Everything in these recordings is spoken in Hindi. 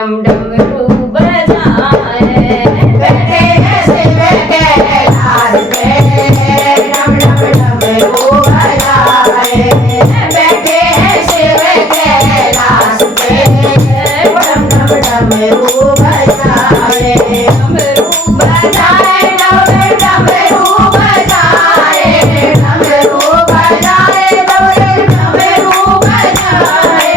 डम डमरू बजाए बैठे हैं शिव कैलाश पे डम डम डमरू बजाए बैठे हैं शिव कैलाश पे डम डम डमरू बजाए डमरू बजाए डमरू बजाए डमरू बजाए डमरू बजाए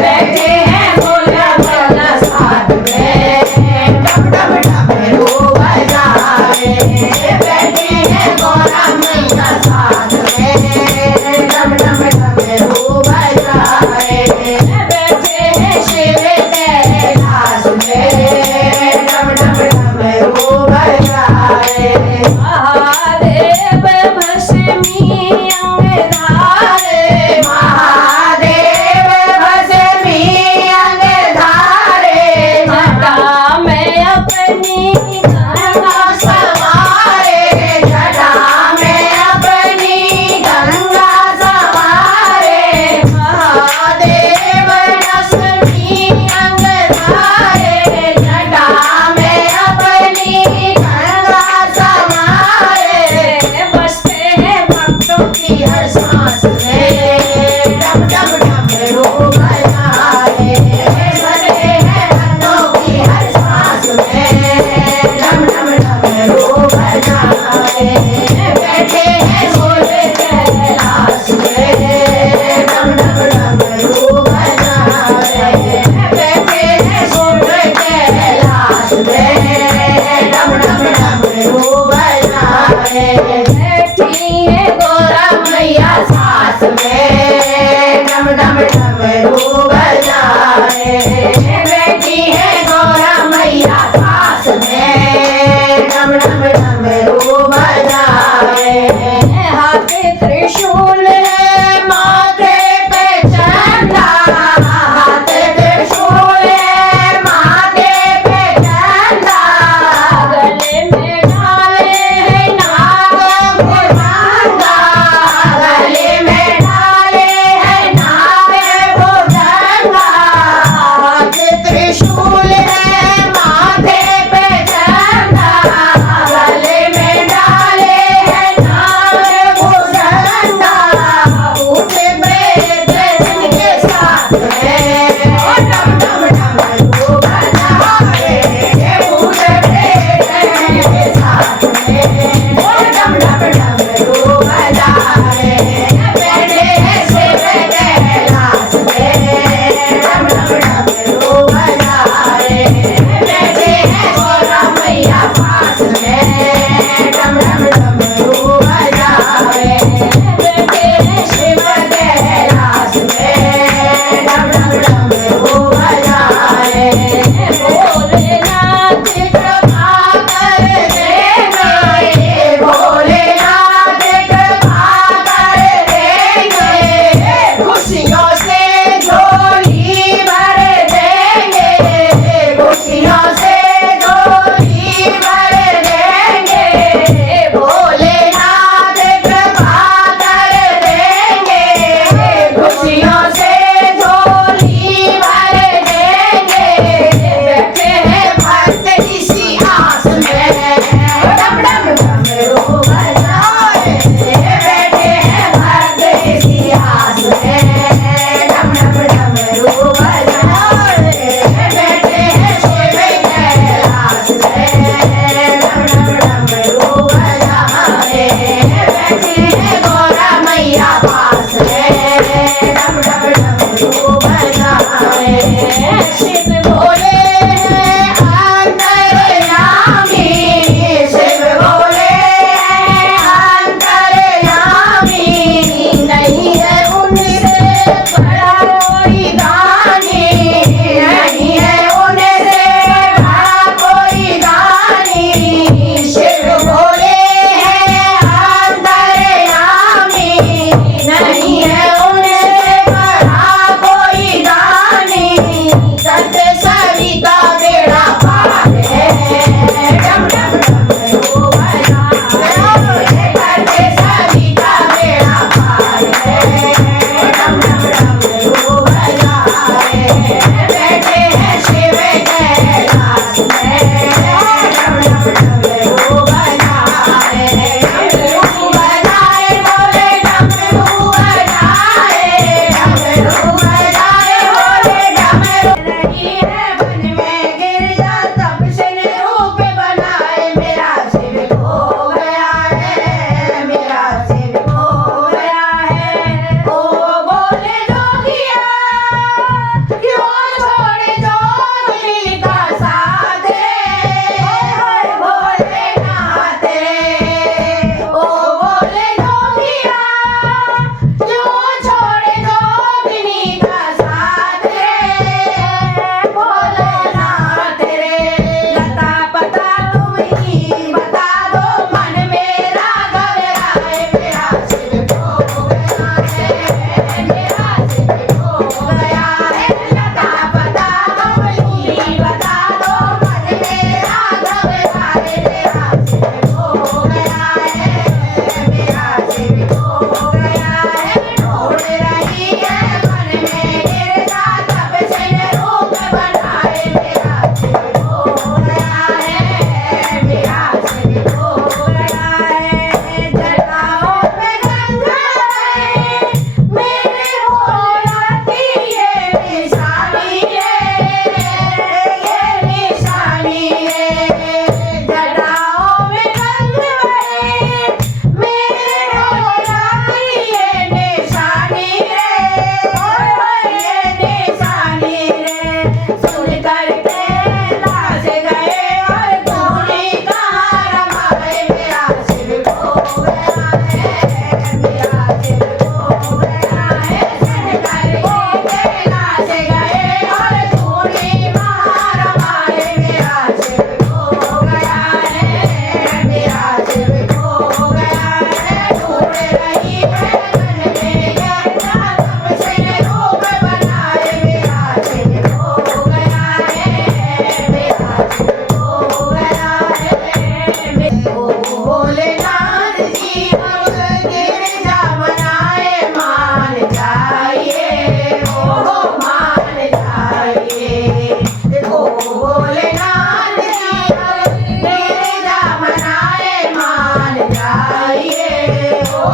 बैठे हैं भोला भोला साथ में डम डम डमरू बजाए बैठे हैं भोला मैया साथ में डम डम डमरू बजाए बैठे हैं शिव कैलाश में भोलेनाथ जी अब गिरिजा मनाए मान जाइए ओ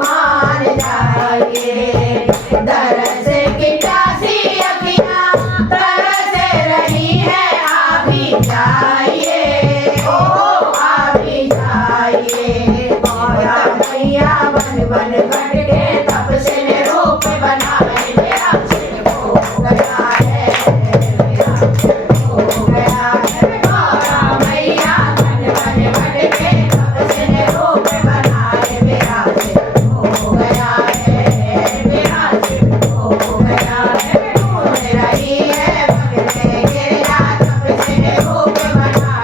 मान जाइए। दरस की प्यासी अखियाँ तरस रही है आ भी जाइए ओ आ भी जाइए। गौरा मैया बन बन भटके तब से रूप बनाए मेरा सिर हो गया है मेरा सिर हो गया है। गौरा मैया बन बन भटके तब से रूप बनाए मेरा सिर हो गया है मेरा सिर हो गया है। ढूंढ रही है भगते गिरजा तब से रूप बनाए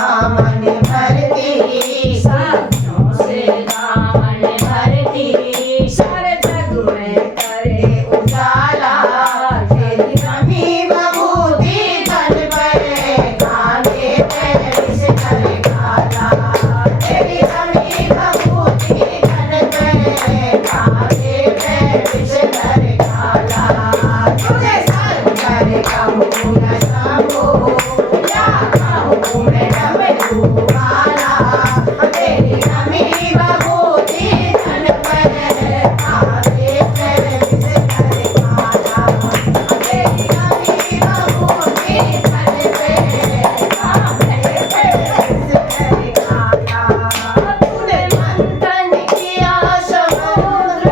दामन भरती, साथियों से दामन भरती, सारे जग में करे उजाला, तेरी रमी बबूती तन पर कांधे पे विष कर काला, तेरी रमी बबूती तन पे कांधे पे विष कर काला, तुझे शंकर कहूँ न शंभु, या कहूँ मैं डमरू वाला, तेरी रमी बबूती तन पर कांधे पे विष कर काला, तेरी रमी बबूती तन पे कांधे पे विष कर काला, तूने मंथन किया समुद्र,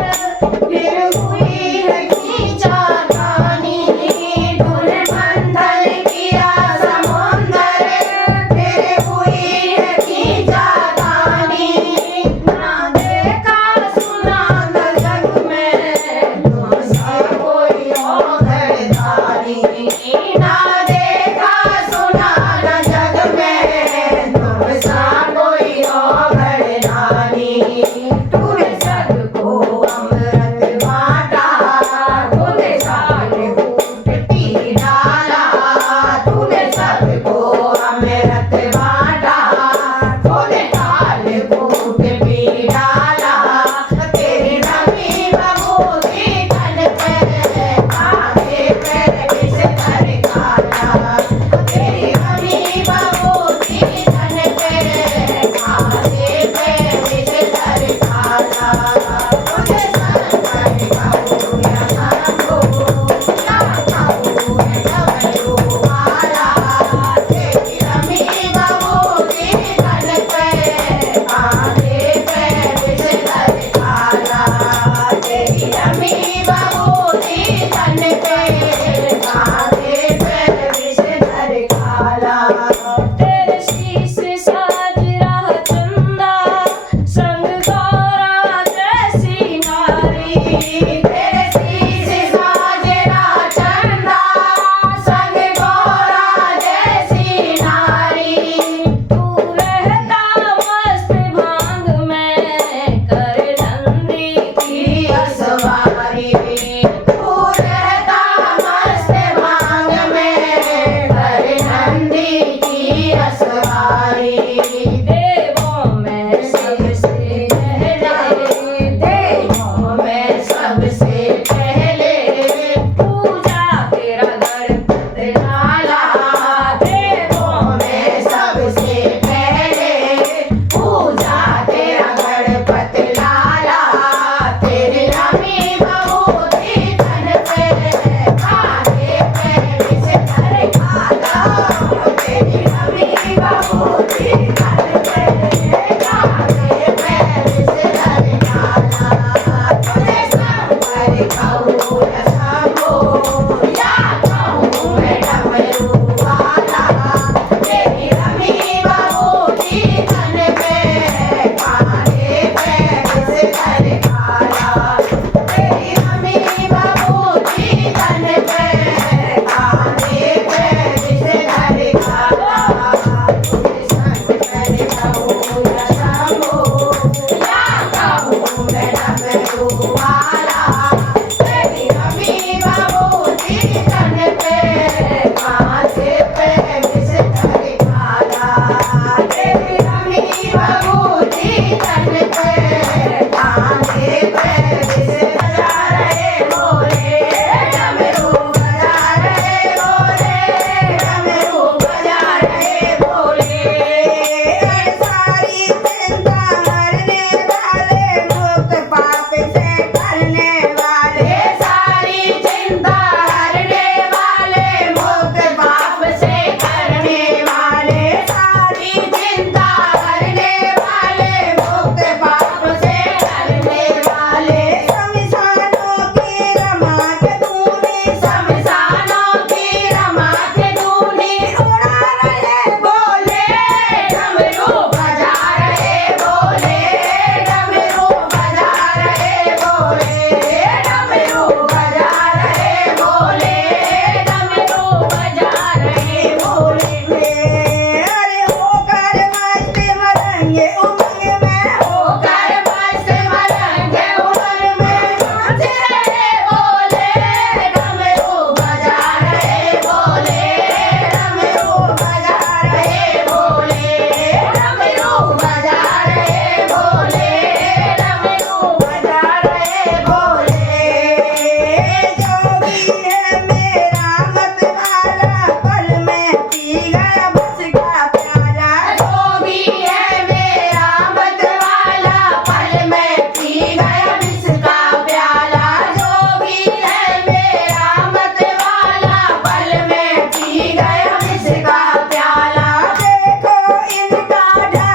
फिर हुई है खींचा पानी, तूने मंथन किया समुद्र, फिर हुई है खींचा पानी, ना देखा सुना न जग में तुमसा कोई औघड़दानी, ना देखा सुना न जग में तुमसा कोई औघड़दानी, तूने सबको अमृत बांटा, तूने सारे कूट पी डाला, तूने सबको अमृत बांटा, तूने डाल कूट पी डाला, तेरी रमी बबूती तन पे कांधे पे विष कर काला, तेरी रमी बबूती तन पे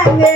रंग